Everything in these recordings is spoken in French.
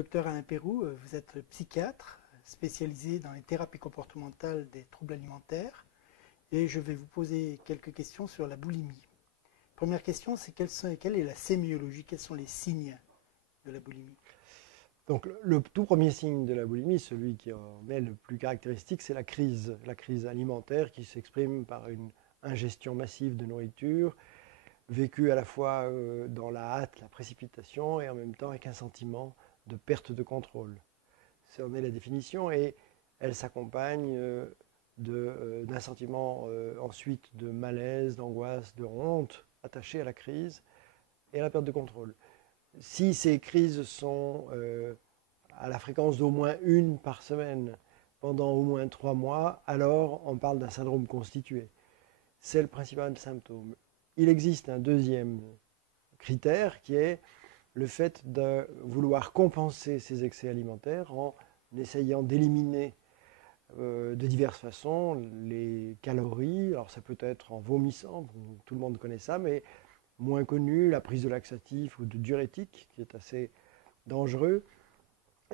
Docteur Alain Péroux, vous êtes psychiatre spécialisé dans les thérapies comportementales des troubles alimentaires et je vais vous poser quelques questions sur la boulimie. Première question, c'est quelle est la sémiologie, quels sont les signes de la boulimie? Donc le tout premier signe de la boulimie, celui qui en est le plus caractéristique, c'est la crise alimentaire qui s'exprime par une ingestion massive de nourriture, vécue à la fois dans la hâte, la précipitation et en même temps avec un sentiment de perte de contrôle. Ça en est la définition et elle s'accompagne d'un sentiment ensuite de malaise, d'angoisse, de honte attaché à la crise et à la perte de contrôle. Si ces crises sont à la fréquence d'au moins une par semaine pendant au moins 3 mois, alors on parle d'un syndrome constitué. C'est le principal symptôme. Il existe un deuxième critère qui est le fait de vouloir compenser ces excès alimentaires en essayant d'éliminer de diverses façons les calories. Alors ça peut être en vomissant, tout le monde connaît ça, mais moins connu, la prise de laxatifs ou de diurétiques, qui est assez dangereux.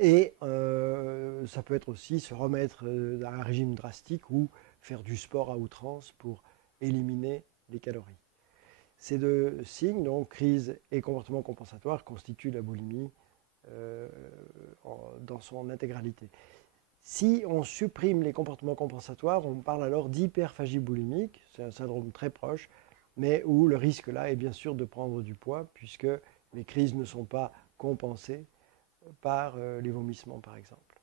Et ça peut être aussi se remettre à un régime drastique ou faire du sport à outrance pour éliminer les calories. Ces deux signes, donc crise et comportement compensatoire, constituent la boulimie dans son intégralité. Si on supprime les comportements compensatoires, on parle alors d'hyperphagie boulimique, c'est un syndrome très proche, mais où le risque là est bien sûr de prendre du poids, puisque les crises ne sont pas compensées par les vomissements par exemple.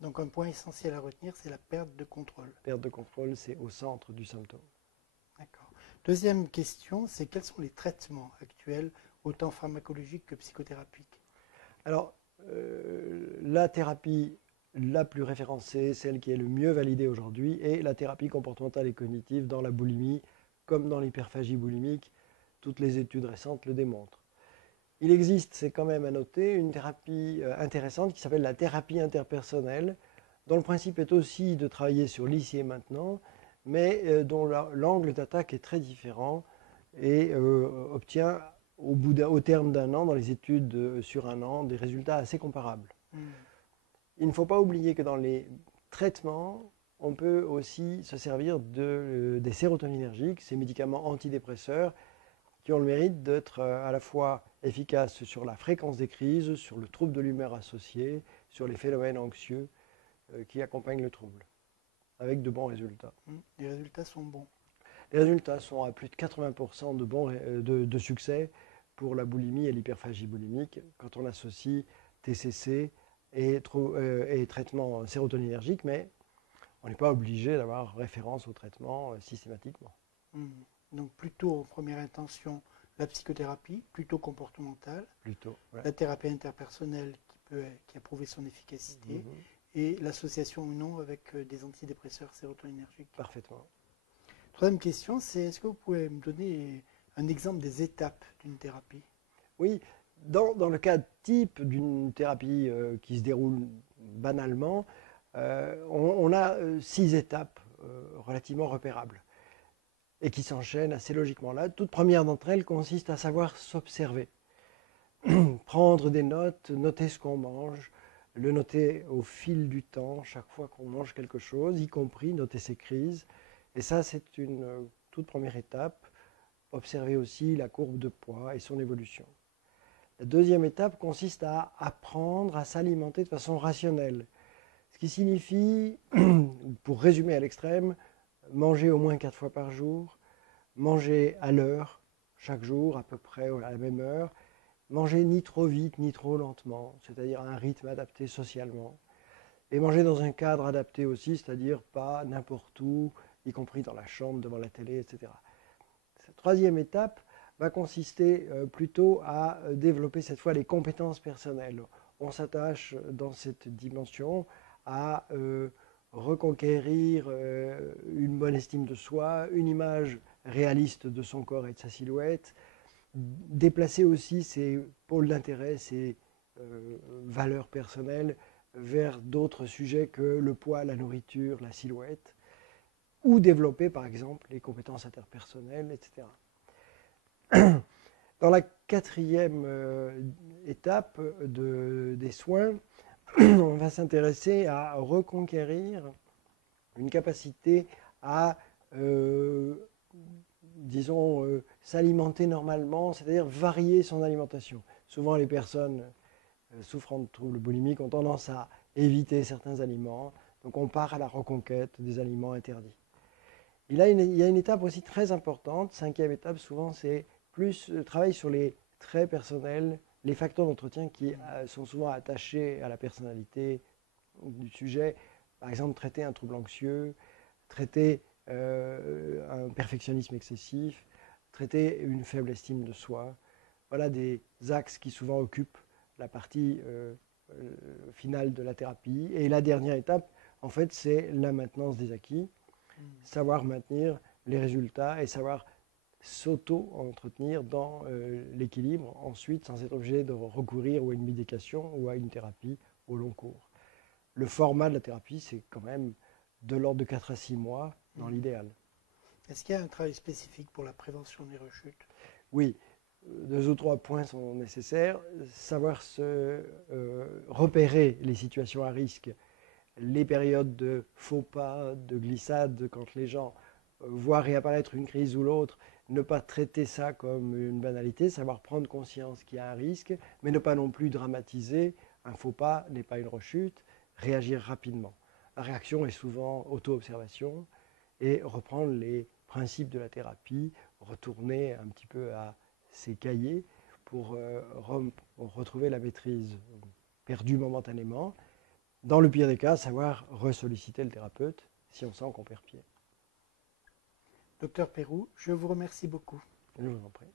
Donc un point essentiel à retenir, c'est la perte de contrôle. Perte de contrôle, c'est au centre du symptôme. D'accord. Deuxième question, c'est quels sont les traitements actuels, autant pharmacologiques que psychothérapiques? Alors, la thérapie la plus référencée, celle qui est le mieux validée aujourd'hui, est la thérapie comportementale et cognitive dans la boulimie, comme dans l'hyperphagie boulimique. Toutes les études récentes le démontrent. Il existe, c'est quand même à noter, une thérapie intéressante qui s'appelle la thérapie interpersonnelle, dont le principe est aussi de travailler sur l'ici et maintenant, mais dont l'angle d'attaque est très différent et obtient au terme d'un an, dans les études sur un an, des résultats assez comparables. Il ne faut pas oublier que dans les traitements, on peut aussi se servir des sérotoninergiques, ces médicaments antidépresseurs, qui ont le mérite d'être à la fois efficaces sur la fréquence des crises, sur le trouble de l'humeur associé, sur les phénomènes anxieux qui accompagnent le trouble, avec de bons résultats. Les résultats sont bons. Les résultats sont à plus de 80% de succès pour la boulimie et l'hyperphagie boulimique quand on associe TCC et traitement sérotoninergique, mais on n'est pas obligé d'avoir référence au traitement systématiquement. Donc plutôt en première intention la psychothérapie, plutôt comportementale, Plutôt, ouais. La thérapie interpersonnelle qui a prouvé son efficacité, et l'association ou non avec des antidépresseurs sérotoninergiques. Parfaitement. Troisième question, c'est est-ce que vous pouvez me donner un exemple des étapes d'une thérapie? Oui, dans le cas type d'une thérapie qui se déroule banalement, on a 6 étapes relativement repérables et qui s'enchaînent assez logiquement. La toute première d'entre elles consiste à savoir s'observer, prendre des notes, noter ce qu'on mange, le noter au fil du temps, chaque fois qu'on mange quelque chose, y compris noter ses crises. Et ça, c'est une toute première étape. Observer aussi la courbe de poids et son évolution. La deuxième étape consiste à apprendre à s'alimenter de façon rationnelle. Ce qui signifie, pour résumer à l'extrême, manger au moins 4 fois par jour, manger à l'heure, chaque jour à peu près à la même heure, manger ni trop vite ni trop lentement, c'est-à-dire à un rythme adapté socialement, et manger dans un cadre adapté aussi, c'est-à-dire pas n'importe où, y compris dans la chambre, devant la télé, etc. Cette troisième étape va consister plutôt à développer cette fois les compétences personnelles. On s'attache dans cette dimension à reconquérir une bonne estime de soi, une image réaliste de son corps et de sa silhouette, déplacer aussi ses pôles d'intérêt, ses valeurs personnelles vers d'autres sujets que le poids, la nourriture, la silhouette, ou développer par exemple les compétences interpersonnelles, etc. Dans la quatrième étape des soins, on va s'intéresser à reconquérir une capacité à, disons, s'alimenter normalement, c'est-à-dire varier son alimentation. Souvent, les personnes souffrant de troubles boulimiques ont tendance à éviter certains aliments, donc on part à la reconquête des aliments interdits. Il y a une étape aussi très importante, cinquième étape, souvent, c'est plus le travail sur les traits personnels, les facteurs d'entretien qui sont souvent attachés à la personnalité du sujet. Par exemple, traiter un trouble anxieux, traiter un perfectionnisme excessif, traiter une faible estime de soi. Voilà des axes qui souvent occupent la partie finale de la thérapie. Et la dernière étape, en fait, c'est la maintenance des acquis, savoir maintenir les résultats et savoir s'auto-entretenir dans l'équilibre, ensuite sans être obligé de recourir à une médication ou à une thérapie au long cours. Le format de la thérapie, c'est quand même de l'ordre de 4 à 6 mois dans l'idéal. Est-ce qu'il y a un travail spécifique pour la prévention des rechutes? Oui, 2 ou 3 points sont nécessaires. Savoir repérer les situations à risque, les périodes de faux pas, de glissade, quand les gens voient réapparaître une crise ou l'autre, ne pas traiter ça comme une banalité, savoir prendre conscience qu'il y a un risque, mais ne pas non plus dramatiser. Un faux pas n'est pas une rechute, réagir rapidement. La réaction est souvent auto-observation et reprendre les principes de la thérapie, retourner un petit peu à ses cahiers pour retrouver la maîtrise perdue momentanément. Dans le pire des cas, savoir ressolliciter le thérapeute si on sent qu'on perd pied. Docteur Perroux, je vous remercie beaucoup. Je vous en prie.